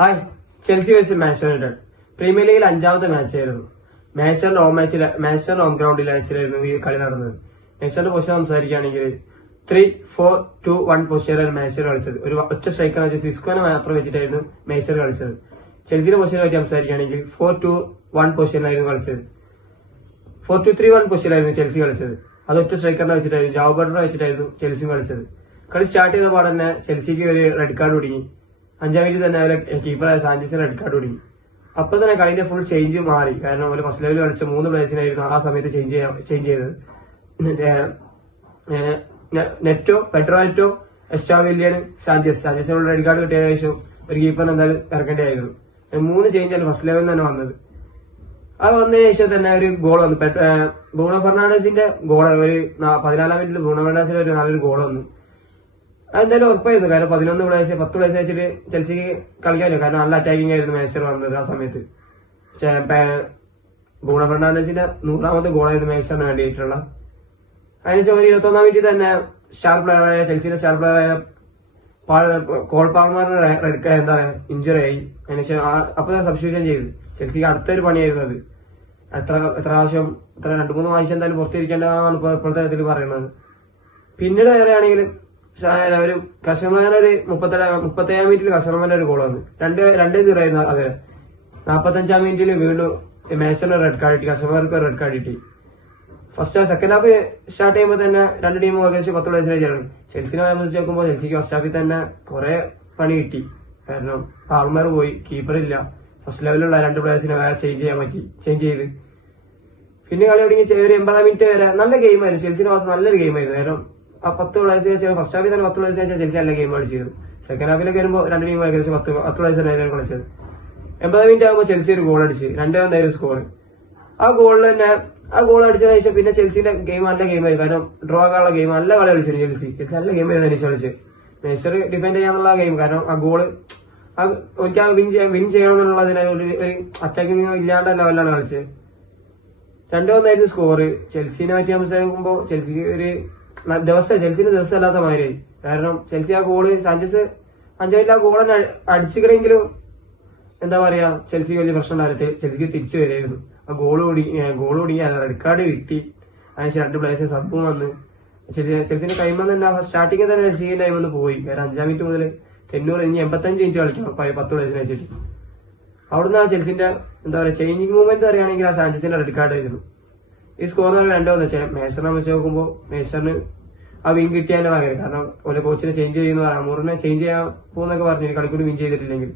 Hi, Chelsea versus Manchester United premier ലീഗിൽ 5ാമത്തെ മാച്ചായിരുന്നു. Manchester home ഗ്രൗണ്ടിലായിരുന്നു ഈ കളി നടന്നത്. മാഞ്ചസ്റ്ററിന്റെ പൊസിഷൻ സംസാരിക്കുകയാണെങ്കിൽ 3-4-2-1 പൊസിഷനിലാണ് മാഞ്ചസ്റ്റർ കളിച്ചത്. ഒരു ഒറ്റ സ്ട്രൈക്കർ വെച്ച് സിസ്കോനെ മാത്രം വെച്ചിട്ടായിരുന്നു മാഞ്ചസ്റ്റർ കളിച്ചത്. ചെൽസിയുടെ പൊസിഷനെ പറ്റി സംസാരിക്കുകയാണെങ്കിൽ 4-2-1 പൊസിഷനിലായിരുന്നു കളിച്ചത്. 4-2-3-1 പൊസിഷനിലായിരുന്നു ചെൽസി കളിച്ചത്. അത് ഒറ്റ സ്ട്രൈക്കറിനെ വെച്ചിട്ടായിരുന്നു, ജാവോ ബട്ടറിനെ വെച്ചിട്ടായിരുന്നു ചെൽസിയും കളിച്ചത്. കളി സ്റ്റാർട്ട് ചെയ്ത പാടെ തന്നെ ചെൽസിക്ക് ഒരു റെഡ് കാർഡ് ഒടുങ്ങി. 5ാം മിനിറ്റ് തന്നെ അവരെ കീപ്പറായ സാഞ്ചസിന് റെഡ് കാർഡ് ഒടുങ്ങി. അപ്പൊ തന്നെ കളിന്റെ ഫുൾ ചേഞ്ച് മാറി. കാരണം അവർ ഫസ്റ്റ് ലെവലിൽ കളിച്ച 3 പ്ലേയേഴ്സിനായിരുന്നു ആ സമയത്ത് ചേഞ്ച് ചെയ്തത്. നെറ്റോ, പെട്രോ നെറ്റോ, എസ്റ്റാവില്ലിയൻ, സാഞ്ചസിനോട് റെഡ് കാർഡ് കിട്ടിയ ശേഷം ഒരു കീപ്പറിന് എന്തായാലും ഇറക്കേണ്ടതായിരുന്നു. 3 ചേഞ്ചാണ് ഫസ്റ്റ് ലെവലിൽ തന്നെ വന്നത്. അത് വന്നതിന് ശേഷം തന്നെ ഒരു ഗോൾ വന്നു. ബ്രൂണോ ഫെർണാണ്ടസിന്റെ ഗോൾ, ഒരു 14ാം മിനിറ്റിൽ ബ്രൂണോ ഫെർണാണ്ടസിന്റെ ഒരു നല്ലൊരു ഗോൾ വന്നു. അതെന്തായാലും ഉറപ്പായിരുന്നു. കാരണം 11 പ്ലേയേഴ്സ് 10 പ്ലേയേഴ്സ് വെച്ചിട്ട് ചെൽസിക്ക് കളിക്കാമല്ലോ. കാരണം നല്ല അറ്റാക്കിംഗ് ആയിരുന്നു മാഞ്ചസ്റ്റർ വന്നത് ആ സമയത്ത്. ബ്രൂണോ ഫെർണാണ്ടസിന്റെ 100ാമത്തെ ഗോളായിരുന്നു മാഞ്ചസ്റ്ററിന് വേണ്ടിയിട്ടുള്ള. അതിനുശേഷം ഒരു 21ാം മിനിറ്റിൽ തന്നെ ചെൽസിയുടെ സ്റ്റാർ പ്ലെയറായ കോൾ പാൾമറിന് ഇഞ്ചുറി ആയി. അതിനുശേഷം അപ്പൊ സബ്സ്റ്റിറ്റ്യൂഷൻ ചെയ്തു. ചെൽസിക്ക് അടുത്തൊരു പണിയായിരുന്നു അത്. എത്ര പ്രാവശ്യം 2-3 പ്രാവശ്യം എന്തായാലും പുറത്തിരിക്കേണ്ടതാണ് ഇപ്പോഴത്തെ ഇതിൽ പറയുന്നത്. പിന്നീട് പറയുകയാണെങ്കിൽ ഒരു കസ്റ്റമറിന്റെ ഒരു 37ാം മിനിറ്റിൽ കസ്റ്റമറിന്റെ ഒരു ഗോൾ വന്നു. 2-0 ആയിരുന്നു. അതെ, 45ാം മിനിറ്റിൽ വീണ്ടും മാഞ്ചസ്റ്ററിന് റെഡ് കാർഡ് കിട്ടി, കസ്റ്റമർക്ക് റെഡ് കാർഡ് കിട്ടി. സെക്കൻഡ് ഹാഫ് സ്റ്റാർട്ട് ചെയ്യുമ്പോൾ തന്നെ 2 ടീമും ഏകദേശം 10 പ്ലേയേഴ്സിനെ ചേർന്നു. ചെൽസിനെ സംബന്ധിച്ച് നോക്കുമ്പോൾ ചെൽസിക്ക് ഫസ്റ്റ് ഹാഫിൽ തന്നെ കുറെ പണി കിട്ടി. കാരണം പാൾമർ പോയി, കീപ്പറില്ല, ഫസ്റ്റ് ലെവലിലുള്ള 2 പ്ലേയേഴ്സിനെ വേറെ ചേഞ്ച് ചെയ്ത് പിന്നെ കളി തുടങ്ങി. ഒരു 80ാം മിനിറ്റ് വരെ നല്ല ഗെയിമായിരുന്നു. ചെൽസിന്റെ ഭാഗത്ത് നല്ലൊരു ഗെയിമായിരുന്നു. കാരണം ആ 10 പ്ലേയേഴ്സ് വെച്ചാൽ ഫസ്റ്റ് ഹാഫിൽ തന്നെ 10 പ്ലേയേഴ്സ് വെച്ചാൽ ചെൽസി നല്ല ഗെയിം കളിച്ചിരുന്നു. സെക്കൻഡ് ഹാഫിലേക്ക് വരുമ്പോൾ 2 ടീം ഏകദേശം 10 പ്ലേയേഴ്സ് ആയിരുന്നു കളിച്ചത്. 80ാം മിനിറ്റ് ആകുമ്പോൾ ചെൽസി ഒരു ഗോൾ അടിച്ച് 2-1 സ്കോർ. ആ ഗോൾ അടിച്ചതിന് ശേഷം പിന്നെ ചെൽസിന്റെ ഗെയിം നല്ല ഗെയിമായി. കാരണം ഡ്രോ ആകാനുള്ള ഗെയിം നല്ല കളി കളിച്ചിരുന്നു ചെൽസി നല്ല ഗെയിമായിരുന്നു അനീഷ് കളിച്ച്. മാഞ്ചസ്റ്റർ ഡിഫെൻഡ് ചെയ്യാന്നുള്ള ഗെയിം. കാരണം ആ ഗോള് വിൻ ചെയ്യണമെന്നുള്ളതിന് ഒരു അറ്റാക്കിംഗ് ഇല്ലാണ്ട ലെവലിലാണ് കളിച്ചത്. 2-1 സ്കോർ. ചെൽസിനെ പറ്റി സംസാരിക്കുമ്പോൾ ചെൽസിക്ക് ചെൽസിന്റെ ദിവസം അല്ലാത്ത മാതിരിയായി. കാരണം ചെൽസി ആ ഗോള് സാഞ്ചസ് 5 മിനിറ്റ് ആ ഗോൾ തന്നെ അടിച്ചിക്കണമെങ്കിലും എന്താ പറയാ, ചെൽസിക്ക് വലിയ പ്രശ്നം ഉണ്ടായിരുന്നു. ചെൽസിക്ക് തിരിച്ചു വരായിരുന്നു. ആ ഗോൾ ഓടിക്കുക റെഡ് കാർഡ് കിട്ടി. അതിനുശേഷം 2 പ്ലേയേഴ്സിന് സബ്ബും വന്ന് ചെൽസിന്റെ ടൈമിൽ തന്നെ സ്റ്റാർട്ടിങ്ങിൽ തന്നെ ചെൽസിന്റെ ടൈം ഒന്ന് പോയി. കാരണം 5ാം മിനിറ്റ് മുതൽ 90 ഇനി 85 മിനിറ്റ് കളിക്കണം 10 പ്ലേയേഴ്സിനെ വെച്ചിട്ട്. അവിടുന്ന് ആ ചെൽസിന്റെ എന്താ പറയാ ചേഞ്ചിങ് മൂവ്മെന്റ് പറയുകയാണെങ്കിൽ ആ സാഞ്ചസിന്റെ റെഡ് കാർഡ് ആയിരുന്നു. ഈ സ്കോർ 2-1 വെച്ചാൽ മാഞ്ചസ്റ്ററിനെ വെച്ച് നോക്കുമ്പോൾ മാഞ്ചസ്റ്ററിന് ആ വിൻ കിട്ടിയതിന്റെ പകരം. കാരണം ഓരോ കോച്ചിനെ ചേഞ്ച് ചെയ്യുന്ന പറയാം, അമൂറിനെ ചേഞ്ച് ചെയ്യാൻ പോകുന്നൊക്കെ പറഞ്ഞു കളിക്കൂടി വിൻ ചെയ്തിട്ടില്ലെങ്കിൽ.